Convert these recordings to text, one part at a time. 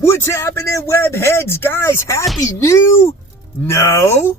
What's happening, webheads? Guys, happy new? No.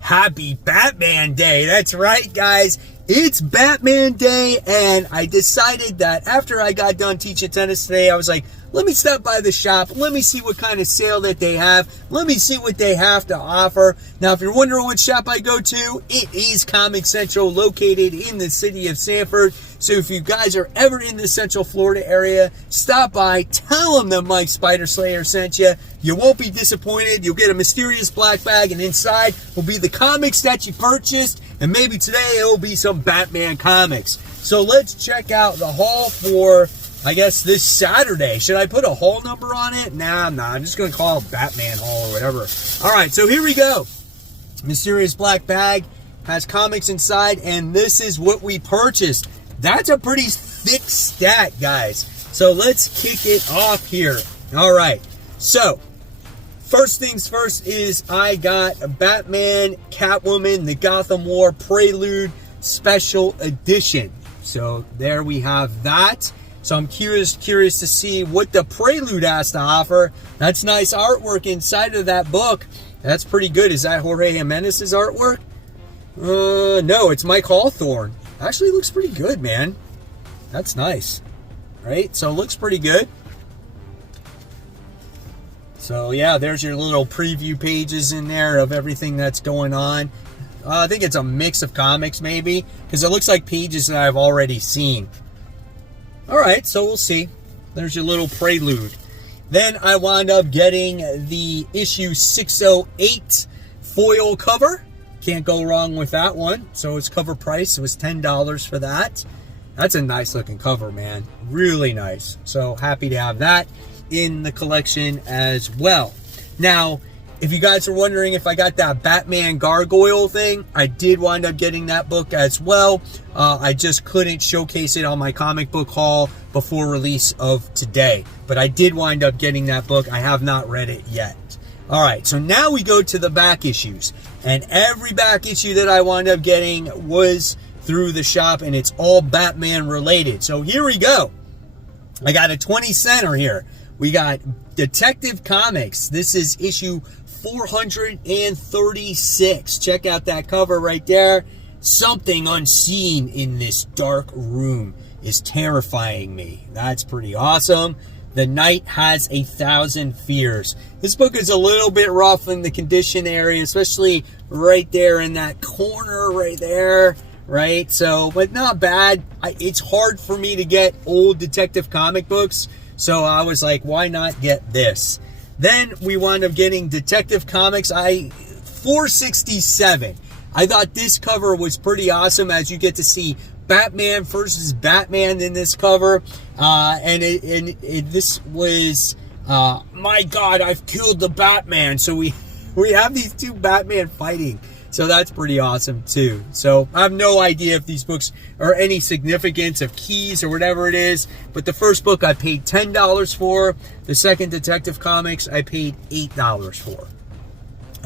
Happy Batman Day. That's right, guys. It's Batman Day, and I decided that after I got done teaching tennis today, I was like, let me stop by the shop. Let me see what kind of sale that they have. Let me see what they have to offer. Now, if you're wondering what shop I go to, it is Comic Central, located in the city of Sanford. So if you guys are ever in the Central Florida area, stop by, tell them that Mike Spider Slayer sent you. You won't be disappointed. You'll get a mysterious black bag, and inside will be the comics that you purchased, and maybe today it will be some Batman comics. So let's check out the haul for, I guess, this Saturday. Should I put a haul number on it? Nah, I'm just going to call it Batman haul or whatever. All right, so here we go. Mysterious black bag has comics inside, and this is what we purchased. That's a pretty thick stack, guys. So let's kick it off here. All right, so first things first is I got Batman, Catwoman, the Gotham War Prelude Special Edition. So there we have that. So I'm curious to see what the Prelude has to offer. That's nice artwork inside of that book. That's pretty good. Is that Jorge Jimenez's artwork? No, it's Mike Hawthorne. Actually looks pretty good, man. That's nice. Right? So it looks pretty good. So yeah, there's your little preview pages in there of everything that's going on. I think it's a mix of comics maybe, because it looks like pages that I've already seen. Alright, so we'll see. There's your little prelude. Then I wound up getting the issue 608 foil cover. Can't go wrong with that one. So its cover price was $10 for that. That's a nice looking cover, man. Really nice. So happy to have that in the collection as well. Now, if you guys are wondering if I got that Batman Gargoyle thing, I did wind up getting that book as well. I just couldn't showcase it on my comic book haul before release of today. But I did wind up getting that book. I have not read it yet. All right, so now we go to the back issues. And every back issue that I wound up getting was through the shop, and it's all Batman related. So here we go. I got a 20 center here. We got Detective Comics. This is issue 436. Check out that cover right there. Something unseen in this dark room is terrifying me. That's pretty awesome. The Night Has 1,000 Fears. This book is a little bit rough in the condition area, especially right there in that corner right there, right? So, but not bad. It's hard for me to get old detective comic books, so I was like, why not get this? Then we wound up getting Detective Comics 467. I thought this cover was pretty awesome, as you get to see Batman versus Batman in this cover. This was, my God, I've killed the Batman. So we have these two Batman fighting. So that's pretty awesome too. So I have no idea if these books are any significance of keys or whatever it is. But the first book I paid $10 for. The second, Detective Comics, I paid $8 for.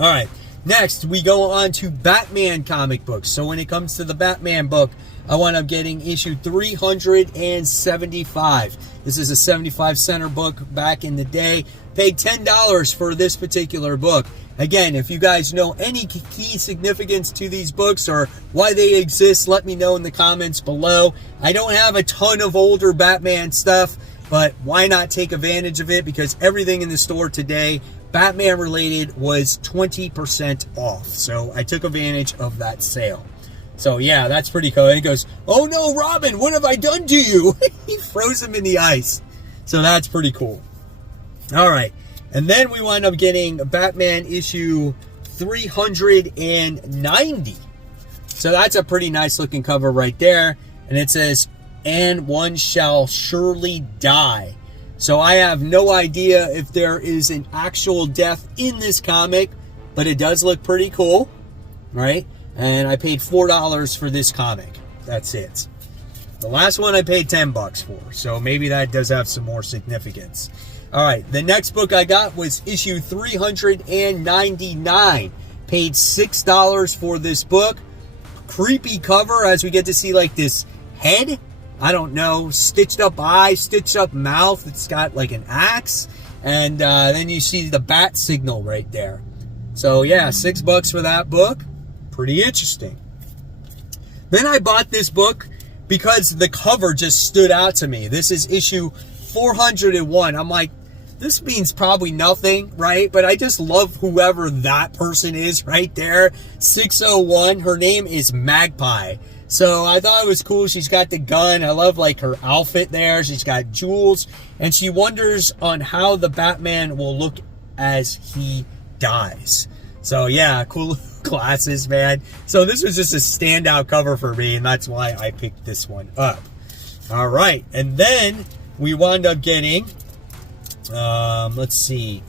All right. Next, we go on to Batman comic books. So when it comes to the Batman book, I wound up getting issue 375. This is a 75 center book back in the day. Paid $10 for this particular book. Again, if you guys know any key significance to these books or why they exist, let me know in the comments below. I don't have a ton of older Batman stuff, but why not take advantage of it? Because everything in the store today, Batman related, was 20% off. So I took advantage of that sale. So yeah, that's pretty cool. And he goes, "Oh no, Robin, what have I done to you?" He froze him in the ice. So that's pretty cool. All right. And then we wind up getting Batman issue 390. So that's a pretty nice looking cover right there. And it says, "And one shall surely die." So I have no idea if there is an actual death in this comic, but it does look pretty cool, right? And I paid $4 for this comic. That's it. The last one I paid $10 for, so maybe that does have some more significance. All right, the next book I got was issue 399. Paid $6 for this book. Creepy cover, as we get to see like this head. I don't know, stitched up eye, stitched up mouth. It's got like an axe. And then you see the bat signal right there. So yeah, $6 for that book. Pretty interesting. Then I bought this book because the cover just stood out to me. This is issue 401. I'm like, this means probably nothing, right? But I just love whoever that person is right there. 601. Her name is Magpie. So I thought it was cool. She's got the gun. I love like her outfit there. She's got jewels. And she wonders on how the Batman will look as he dies. So yeah, cool glasses, man. So this was just a standout cover for me, and that's why I picked this one up. All right, and then we wound up getting, let's see,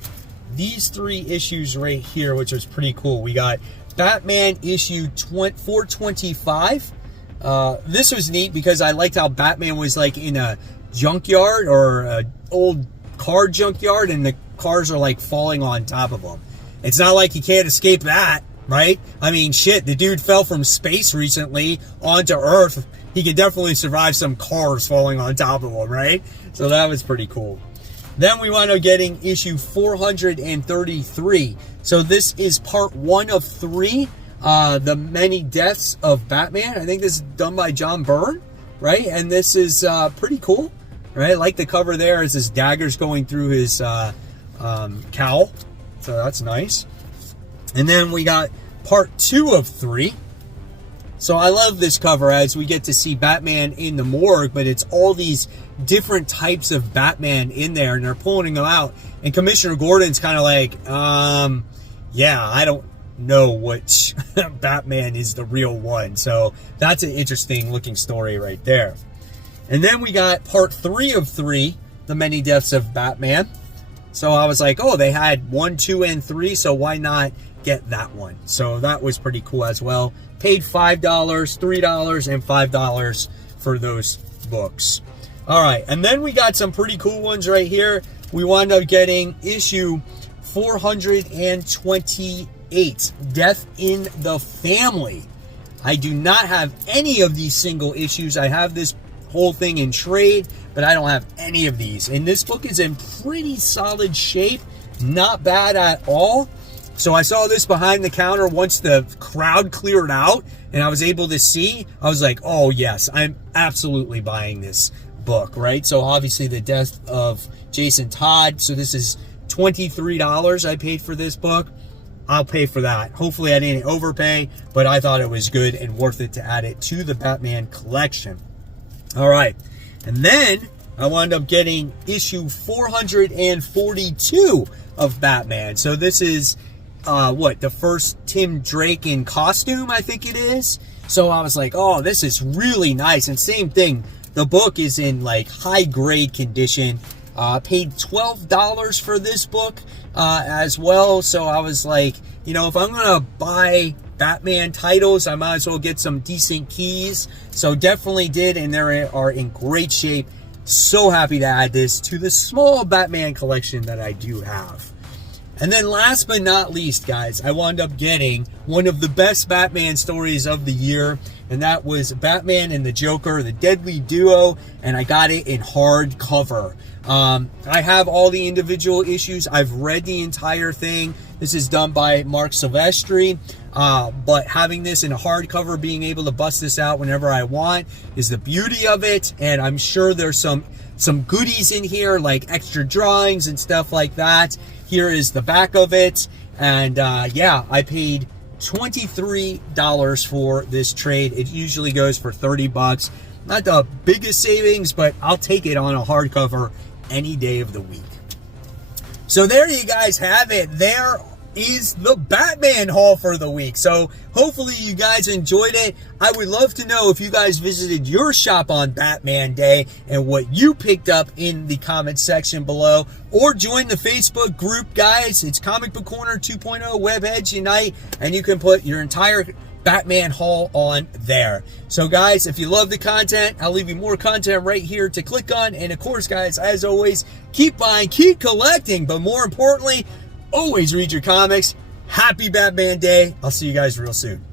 these 3 issues right here, which was pretty cool. We got Batman issue 425. This was neat because I liked how Batman was like in a junkyard or an old car junkyard, and the cars are like falling on top of him. It's not like he can't escape that, right? I mean, shit, the dude fell from space recently onto Earth. He could definitely survive some cars falling on top of him, right? So that was pretty cool. Then we wound up getting issue 433. So this is part 1 of 3, The Many Deaths of Batman. I think this is done by John Byrne, right? And this is pretty cool, right? I like the cover there as his dagger's going through his cowl. So that's nice. And then we got part 2 of 3. So I love this cover as we get to see Batman in the morgue, but it's all these different types of Batman in there, and they're pulling them out. And Commissioner Gordon's kind of like, yeah, I don't know which Batman is the real one. So that's an interesting looking story right there. And then we got part 3 of 3, The Many Deaths of Batman. So I was like, oh, they had 1, 2, and 3, so why not get that one? So that was pretty cool as well. Paid $5, $3, and $5 for those books. All right, and then we got some pretty cool ones right here. We wound up getting issue 428, Death in the Family. I do not have any of these single issues. I have this whole thing in trade, but I don't have any of these. And this book is in pretty solid shape. Not bad at all. So I saw this behind the counter once the crowd cleared out and I was able to see. I was like, oh yes, I'm absolutely buying this book, right? So obviously the death of Jason Todd. So this is $23 I paid for this book. I'll pay for that. Hopefully I didn't overpay, but I thought it was good and worth it to add it to the Batman collection. All right, and then I wound up getting issue 442 of Batman. So this is, the first Tim Drake in costume, I think it is. So I was like, oh, this is really nice. And same thing, the book is in like high grade condition. Paid $12 for this book as well. So I was like, you know, if I'm going to buy Batman titles, I might as well get some decent keys. So definitely did, and they are in great shape. So happy to add this to the small Batman collection that I do have. And then last but not least, guys, I wound up getting one of the best Batman stories of the year, and that was Batman and the Joker, the Deadly Duo, and I got it in hardcover. I have all the individual issues. I've read the entire thing. This is done by Mark Silvestri, but having this in a hardcover, being able to bust this out whenever I want is the beauty of it, and I'm sure there's some goodies in here, like extra drawings and stuff like that. Here is the back of it, and yeah, I paid $23 for this trade. It usually goes for $30. Not the biggest savings, but I'll take it on a hardcover any day of the week. So there you guys have it. There is the Batman haul for the week. So hopefully you guys enjoyed it. I would love to know if you guys visited your shop on Batman Day and what you picked up in the comment section below, or join the Facebook group, guys. It's Comic Book Corner 2.0 Webheads Unite, and you can put your entire Batman haul on there. So guys, if you love the content, I'll leave you more content right here to click on. And of course, guys, as always, keep buying, keep collecting, but more importantly, always read your comics. Happy Batman Day. I'll see you guys real soon.